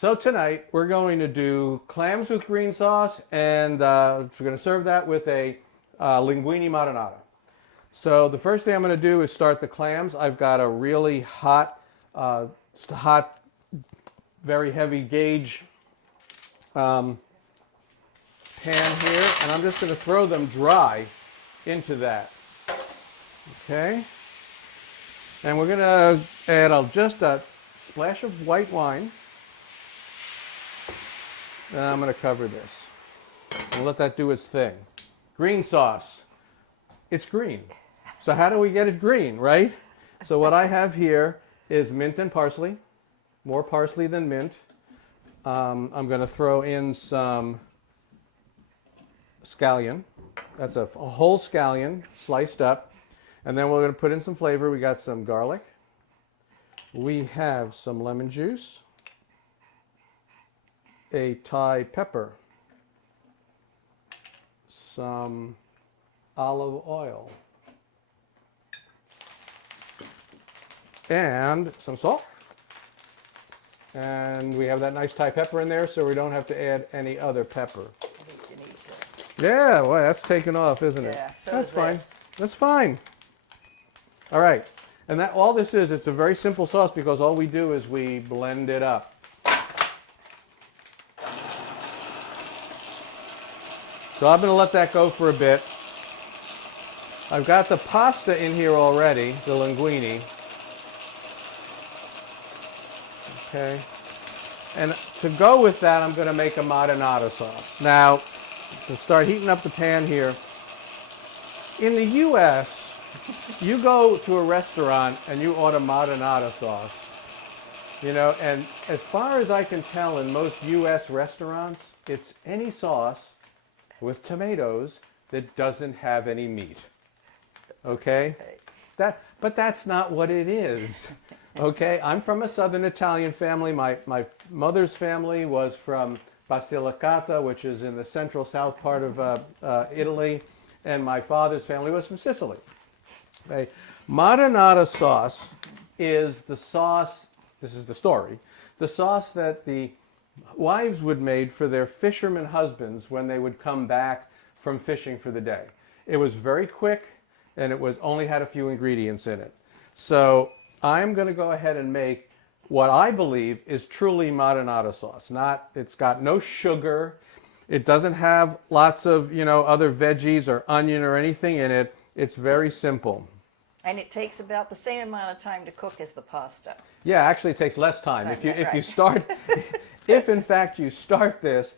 So tonight we're going to do clams with green sauce, and we're going to serve that with a linguine marinara. So the first thing I'm going to do is start the clams. I've got a really hot, very heavy gauge pan here, and I'm just going to throw them dry into that. Okay, and we're going to add just a splash of white wine. And I'm going to cover this and let that do its thing. Green sauce. It's green. So how do we get it green, right? So what I have here is mint and parsley. More parsley than mint. I'm going to throw in some scallion. That's a whole scallion sliced up. And then we're going to put in some flavor. We got some garlic. We have some lemon juice. A Thai pepper, some olive oil, and some salt. And we have that nice Thai pepper in there, so we don't have to add any other pepper. Yeah, well, that's taken off, isn't it? Yeah, so that's fine. this. That's fine. All right, and that all this is, it's a very simple sauce because all we do is we blend it up. So I'm going to let that go for a bit. I've got the pasta in here already, the linguine. Okay. And to go with that, I'm going to make a marinara sauce. Now, so start heating up the pan here. In the U.S., you go to a restaurant and you order marinara sauce. You know, and as far as I can tell, in most U.S. restaurants, it's any sauce with tomatoes that doesn't have any meat. Okay? But that's not what it is. Okay? I'm from a Southern Italian family. My mother's family was from Basilicata, which is in the central south part of Italy, and my father's family was from Sicily. Okay? Marinara sauce is the sauce, this is the story, the sauce that the wives would make for their fishermen husbands when they would come back from fishing for the day. It was very quick, and it was only had a few ingredients in it. So I'm going to go ahead and make what I believe is truly marinara sauce. It's got no sugar. It doesn't have lots of, other veggies or onion or anything in it. It's very simple. And it takes about the same amount of time to cook as the pasta. Yeah, actually it takes less time. If you start, if in fact you start this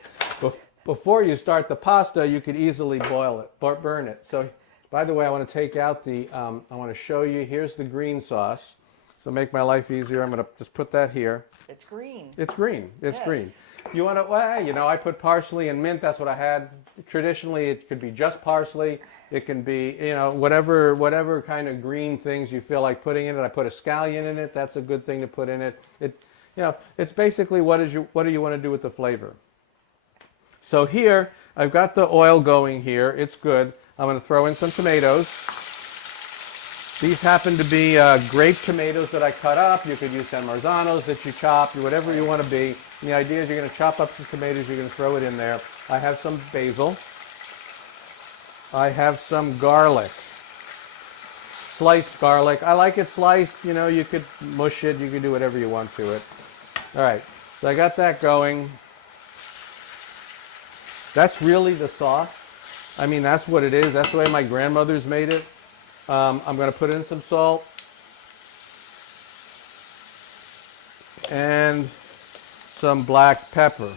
before you start the pasta, you could easily boil it, burn it. So, by the way, I want to take out I want to show you, here's the green sauce. So make my life easier, I'm going to just put that here. It's green. It's green. It's Yes. green. You want to, I put parsley and mint. That's what I had. Traditionally, it could be just parsley. It can be, whatever kind of green things you feel like putting in it. I put a scallion in it. That's a good thing to put in it. It's basically what do you want to do with the flavor. So here, I've got the oil going here. It's good. I'm going to throw in some tomatoes. These happen to be grape tomatoes that I cut up. You could use San Marzanos that you chop, whatever you want to be. And the idea is you're going to chop up some tomatoes, you're going to throw it in there. I have some basil. I have some garlic. Sliced garlic. I like it sliced. You could mush it. You could do whatever you want to it. All right. So I got that going. That's really the sauce. I mean, that's what it is. That's the way my grandmothers made it. I'm going to put in some salt and some black pepper.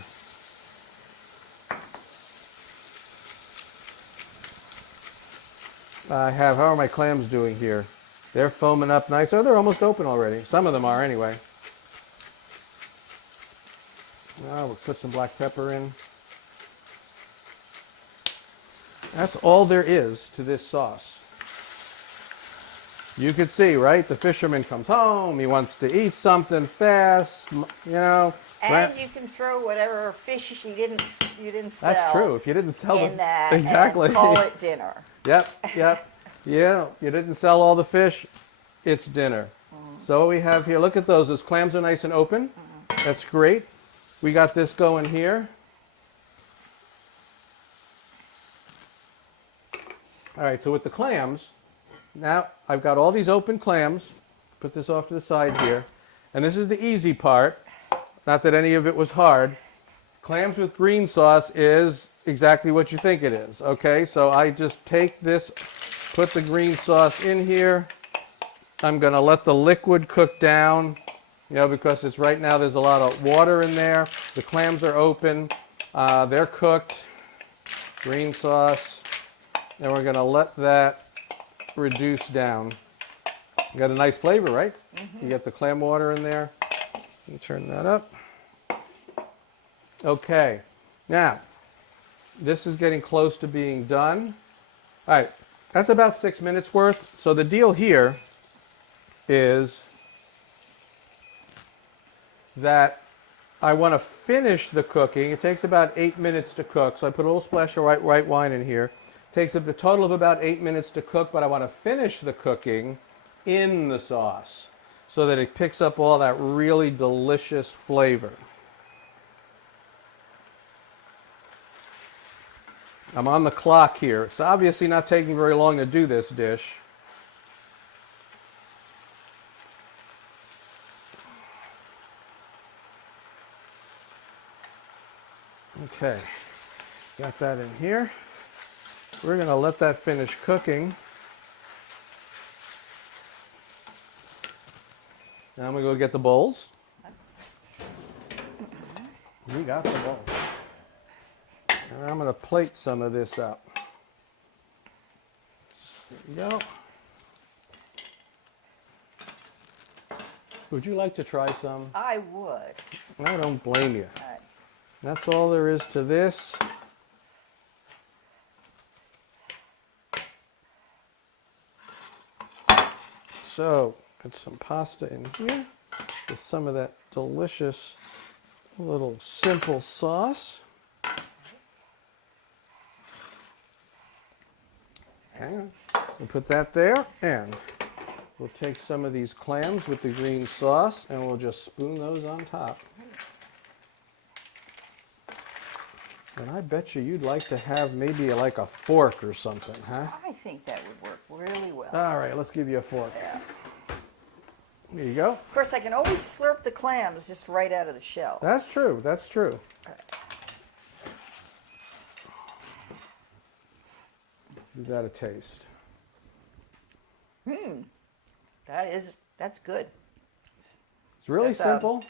How are my clams doing here? They're foaming up nice. Oh, they're almost open already. Some of them are anyway. Now we'll put some black pepper in. That's all there is to this sauce. You could see, right? The fisherman comes home. He wants to eat something fast, And you can throw whatever fish you didn't sell. That's true. If you didn't sell in that, exactly, and call it dinner. Yep. Yeah, you didn't sell all the fish. It's dinner. So what we have here, look at those. Those clams are nice and open. That's great. we got this going here. All right, so with the clams, now I've got all these open clams. Put this off to the side here. And this is the easy part. Not that any of it was hard. Clams with green sauce is exactly what you think it is. Okay, so I just take this, put the green sauce in here. I'm going to let the liquid cook down, you know, because it's right now there's a lot of water in there. The clams are open. They're cooked. Green sauce. And we're going to let that reduce down. You got a nice flavor, right? Mm-hmm. You get the clam water in there. You turn that up. Okay. Now, this is getting close to being done. All right. That's about 6 minutes worth. So the deal here is that I want to finish the cooking. It takes about 8 minutes to cook. So I put a little splash of white wine in here. It takes a total of about 8 minutes to cook, but I want to finish the cooking in the sauce so that it picks up all that really delicious flavor. I'm on the clock here. It's obviously not taking very long to do this dish. Okay, got that in here. We're going to let that finish cooking. Now I'm going to go get the bowls. We got the bowls. And I'm going to plate some of this up. There you go. Would you like to try some? I would. I don't blame you. All right. That's all there is to this. So, put some pasta in here with some of that delicious little simple sauce. Hang on. We'll put that there, and we'll take some of these clams with the green sauce, and we'll just spoon those on top. And I bet you'd like to have maybe like a fork or something, huh? I think that would work really well. All right, let's give you a fork. Yeah. There you go. Of course, I can always slurp the clams just right out of the shells. That's true. That's true. Give that a taste. That's good. It's really simple.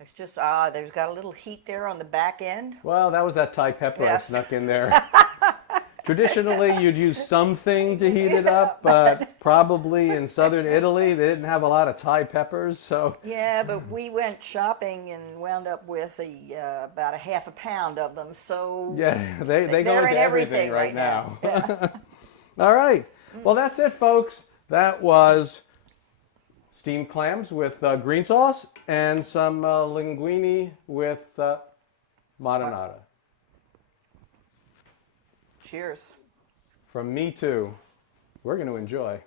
It's just, there's got a little heat there on the back end. Well, that was that Thai pepper I Yes. snuck in there. Traditionally, you'd use something to heat it up, but probably in southern Italy, they didn't have a lot of Thai peppers, so. Yeah, but we went shopping and wound up with about a half a pound of them, so. Yeah, they go they're into in everything right now. Yeah. All right. Well, that's it, folks. That was steamed clams with green sauce and some linguine with marinara. Cheers. From me too. We're going to enjoy.